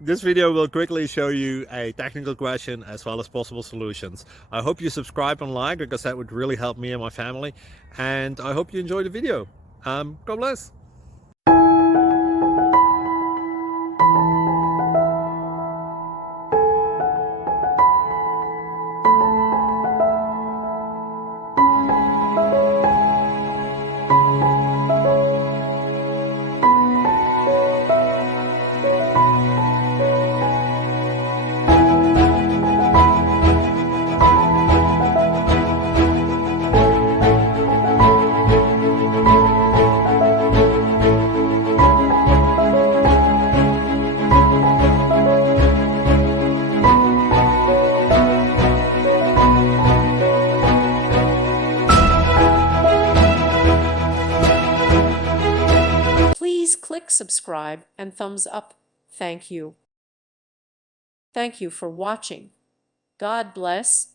This video will quickly show you a technical question as well as possible solutions. I hope you subscribe and like, because that would really help me and my family. And I hope you enjoy the video. God bless. Please click subscribe and thumbs up. Thank you. Thank you for watching. God bless.